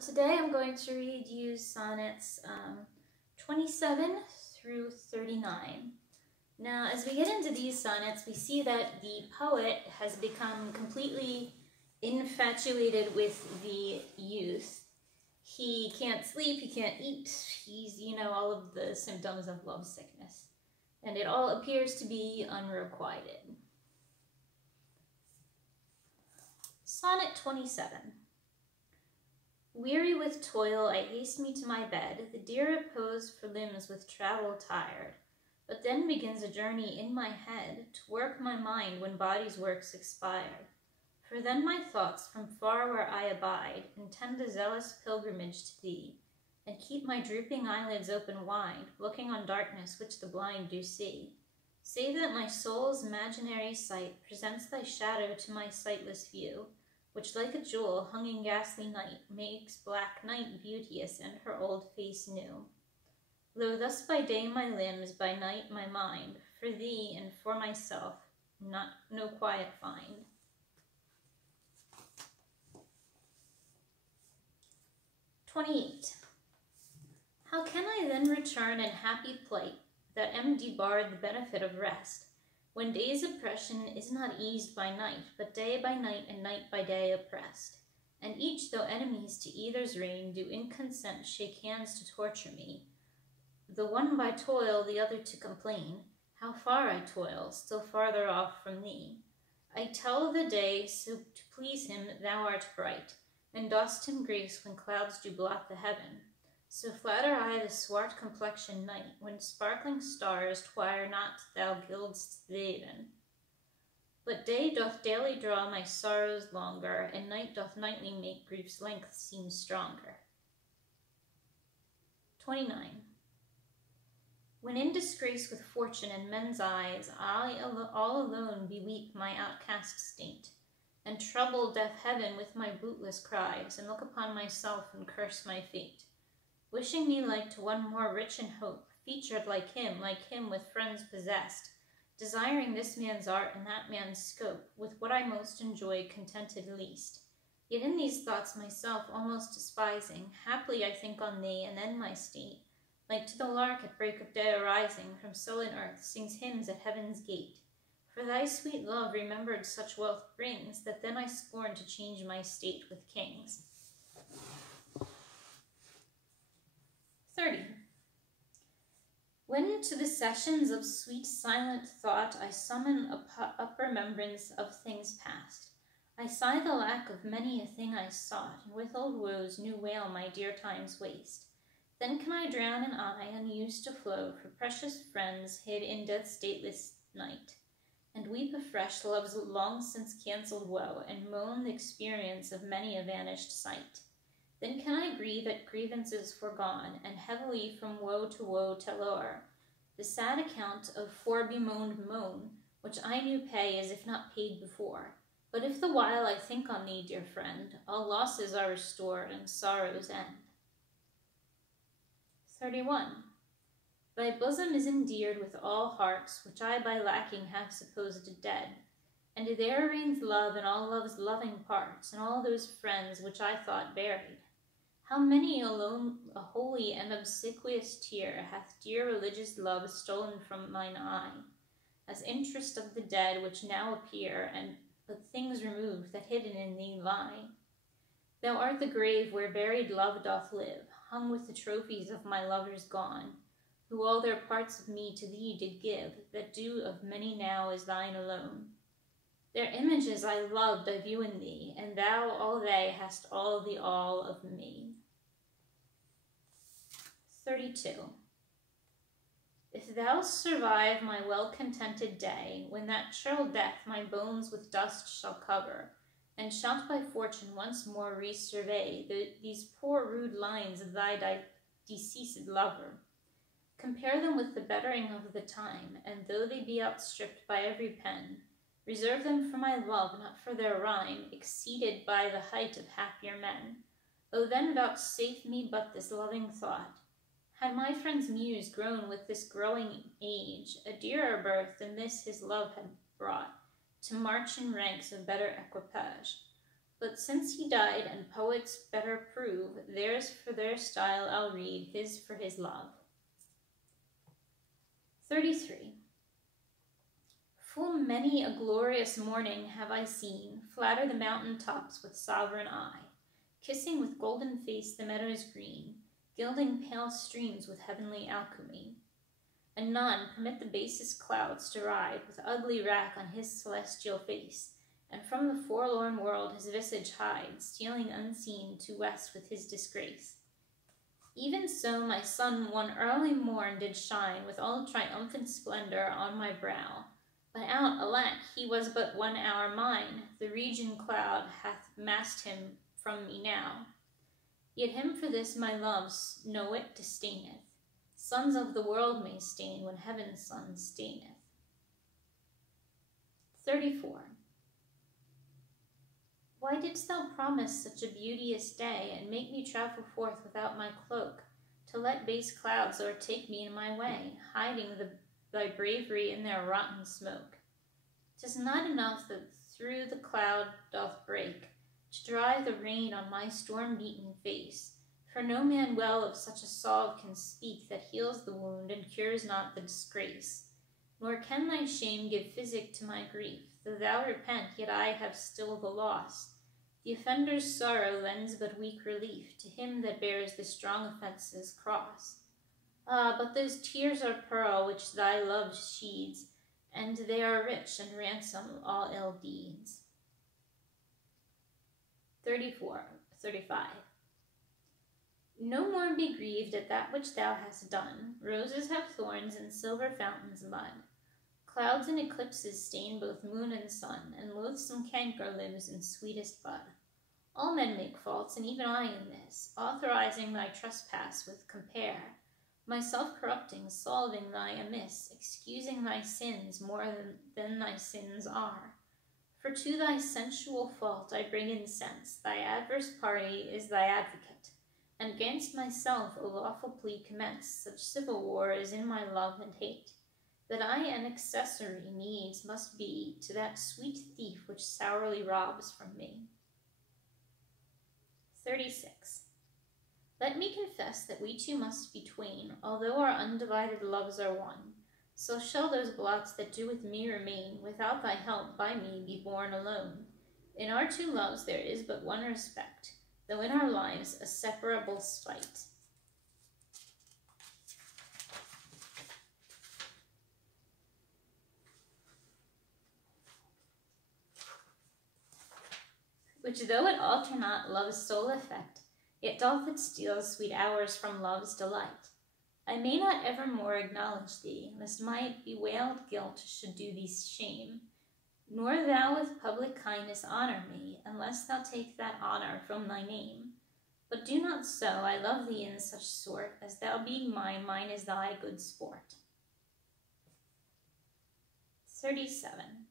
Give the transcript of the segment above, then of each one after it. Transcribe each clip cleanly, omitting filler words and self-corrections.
Today I'm going to read you Sonnets 27 through 39. Now, as we get into these sonnets, we see that the poet has become completely infatuated with the youth. He can't sleep, he can't eat, he's, all of the symptoms of love sickness. And it all appears to be unrequited. Sonnet 27. Weary with toil, I haste me to my bed, the dear repose for limbs with travel tired. But then begins a journey in my head, to work my mind when body's works expire. For then my thoughts from far where I abide, intend a zealous pilgrimage to thee, and keep my drooping eyelids open wide, looking on darkness which the blind do see. Save that my soul's imaginary sight presents thy shadow to my sightless view, which like a jewel hung in ghastly night makes black night beauteous and her old face new. Though thus by day my limbs, by night my mind, for thee and for myself no quiet find. How can I then return in happy plight, that am debarred the benefit of rest, when day's oppression is not eased by night, but day by night and night by day oppressed? And each, though enemies to either's reign, do in consent shake hands to torture me, the one by toil, the other to complain. How far I toil, still farther off from thee. I tell the day, so to please him thou art bright, and dost him grace when clouds do blot the heaven. So flatter I the swart complexioned night, when sparkling stars twire not thou gild'st the even. But day doth daily draw my sorrows longer, and night doth nightly make grief's length seem stronger. 29. When in disgrace with fortune and men's eyes, I all alone beweep my outcast state, and trouble deaf heaven with my bootless cries, and look upon myself and curse my fate, wishing me like to one more rich in hope, featured like him with friends possessed, desiring this man's art and that man's scope, with what I most enjoy contented least. Yet in these thoughts myself almost despising, haply I think on thee, and then my state, like to the lark at break of day arising from sullen earth, sings hymns at heaven's gate. For thy sweet love remembered such wealth brings, that then I scorn to change my state with kings. 30. When to the sessions of sweet silent thought I summon up remembrance of things past, I sigh the lack of many a thing I sought, and with old woes new wail my dear time's waste. Then can I drown an eye unused to flow for precious friends hid in death's stateless night, and weep afresh love's long since cancelled woe, and moan the experience of many a vanished sight. Then can I grieve at grievances forgone, and heavily from woe to woe tell o'er the sad account of fore-bemoaned moan, which I do pay as if not paid before. But if the while I think on thee, dear friend, all losses are restored and sorrows end. 31. Thy bosom is endeared with all hearts, which I by lacking have supposed dead, and there reigns love in all love's loving parts, and all those friends which I thought buried. How many alone a holy and obsequious tear hath dear religious love stolen from mine eye, as interest of the dead which now appear, and but things removed that hidden in thee lie. Thou art the grave where buried love doth live, hung with the trophies of my lovers gone, who all their parts of me to thee did give, that due of many now is thine alone. Their images I loved I view in thee, and thou all they hast all the all of me. 32. If thou survive my well-contented day, when that chill death my bones with dust shall cover, and shalt by fortune once more resurvey these poor rude lines of thy deceased lover, compare them with the bettering of the time, and though they be outstripped by every pen, reserve them for my love, not for their rhyme, exceeded by the height of happier men. O then vouchsafe me but this loving thought, had my friend's muse grown with this growing age, a dearer birth than this his love had brought, to march in ranks of better equipage, But since he died, and poets better prove, theirs for their style I'll read, his for his love. 33. Full many a glorious morning have I seen flatter the mountain tops with sovereign eye, kissing with golden face the meadows green, gilding pale streams with heavenly alchemy. And none permit the basest clouds to ride with ugly wrack on his celestial face, and from the forlorn world his visage hide, stealing unseen to west with his disgrace. Even so my sun one early morn did shine with all triumphant splendor on my brow, but out, alack, he was but 1 hour mine, the region cloud hath masked him from me now. Yet him for this my loves no whit disdaineth, sons of the world may stain when heaven's sun staineth. 34. Why didst thou promise such a beauteous day, and make me travel forth without my cloak, to let base clouds o'ertake me in my way, hiding thy bravery in their rotten smoke? 'Tis not enough that through the cloud doth break, to dry the rain on my storm-beaten face, for no man well of such a salve can speak that heals the wound and cures not the disgrace. Nor can thy shame give physic to my grief, though thou repent, yet I have still the loss. The offender's sorrow lends but weak relief to him that bears the strong offence's cross. Ah, but those tears are pearl which thy love sheeds, and they are rich and ransom all ill deeds. 35. No more be grieved at that which thou hast done. Roses have thorns and silver fountains mud. Clouds and eclipses stain both moon and sun, and loathsome canker lives in sweetest bud. All men make faults, and even I in this, authorizing thy trespass with compare, myself corrupting, solving thy amiss, excusing thy sins more than thy sins are. For to thy sensual fault I bring incense, thy adverse party is thy advocate, and 'gainst myself a lawful plea commence, such civil war is in my love and hate, that I an accessory needs must be to that sweet thief which sourly robs from me. 36. Let me confess that we two must be twain, although our undivided loves are one. So shall those blots that do with me remain, without thy help by me be borne alone. In our two loves there is but one respect, though in our lives a separable spite. Which though it alter not love's sole effect, yet doth it steal sweet hours from love's delight. I may not evermore acknowledge thee, lest my bewailed guilt should do thee shame, nor thou with public kindness honor me, unless thou take that honor from thy name. But do not so, I love thee in such sort, as thou being mine, mine is thy good sport. 37.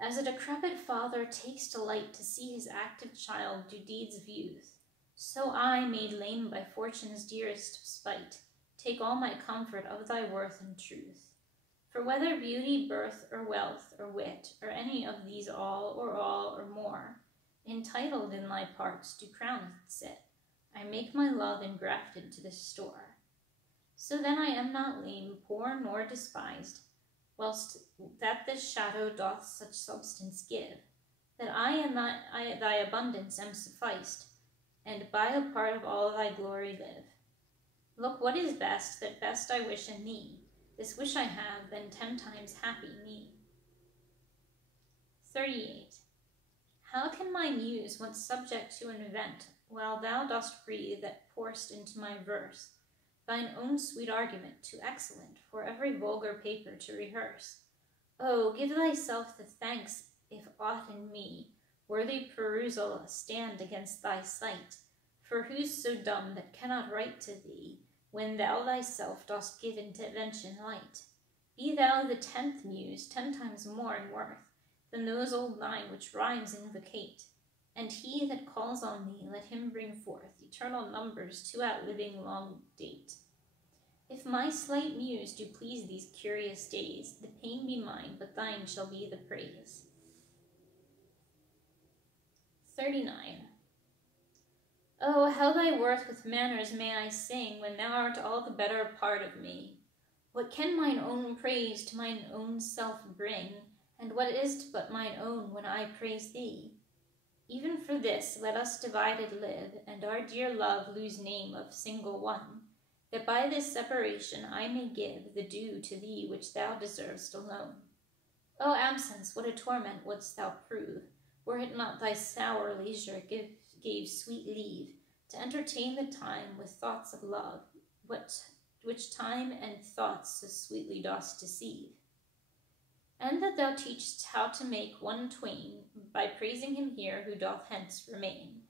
As a decrepit father takes delight to see his active child do deeds of youth, so I, made lame by fortune's dearest spite, take all my comfort of thy worth and truth. For whether beauty, birth, or wealth, or wit, or any of these all or more, entitled in thy parts do crowned sit, I make my love engrafted to this store. So then I am not lame, poor, nor despised, whilst that this shadow doth such substance give, that I in thy abundance am sufficed, and by a part of all thy glory live. Look what is best, that best I wish in thee, this wish I have, then 10 times happy me. 38. How can my muse, once subject to an event, while thou dost breathe that pour'st into my verse, thine own sweet argument too excellent for every vulgar paper to rehearse? Oh, give thyself the thanks if aught in me, worthy perusal, stand against thy sight, for who's so dumb that cannot write to thee, when thou thyself dost give invention light? Be thou the 10th muse, 10 times more in worth than those old 9 which rhymes invocate, and he that calls on thee, let him bring forth eternal numbers to outliving long date. If my slight muse do please these curious days, the pain be mine, but thine shall be the praise. 39. Oh, how thy worth with manners may I sing, when thou art all the better part of me. What can mine own praise to mine own self bring, and what is't but mine own when I praise thee? Even for this let us divided live, and our dear love lose name of single one, that by this separation I may give the due to thee which thou deservest alone. O absence, what a torment wouldst thou prove, were it not thy sour leisure gave sweet leave to entertain the time with thoughts of love, which time and thoughts so sweetly dost deceive. And that thou teach'st how to make one twain, by praising him here who doth hence remain.